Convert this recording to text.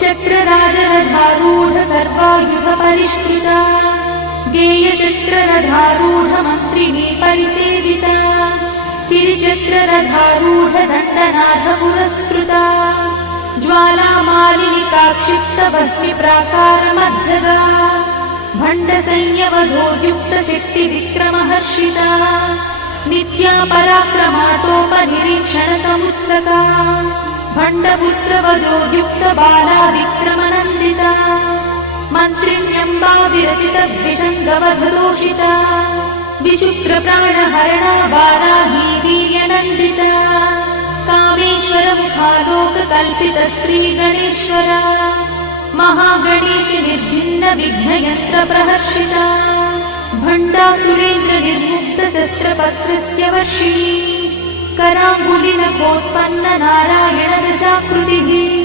चक्रराजरथारूढ सर्वायुध परिष्कृता गेयचक्ररथारूढ मन्त्रिणी परिसेविता तिरिचक्ररथारूढ दण्डनाथ पुरस्कृता ज्वालामालिनिकाक्षिप्तभक्तिप्राकारमध्यगा भण्डसंयवधोद्युक्तशक्तिविक्रमहर्षिता नित्या पराक्रमाटोपनिरीक्षणसमुत्सका भण्डपुत्रवधोद्युक्तबाला विक्रमनन्दिता मन्त्रिण्यम्बा विरचितद्विषङ्गवधदोषिता विशुक्रप्राणहरणा बालाही वीर्यनन्दिता कामेश्वरमुखालोककल्पितश्रीगणेश्वरा महागणेश निर्भिन्न विघ्नयन्त्रप्रहर्षिता भण्डासुरेन्द्रनिर्मुक्तशस्त्रपत्रस्य वर्षिणी कराङ्गुलिनकोत्पन्न नारायणदशाकृतिः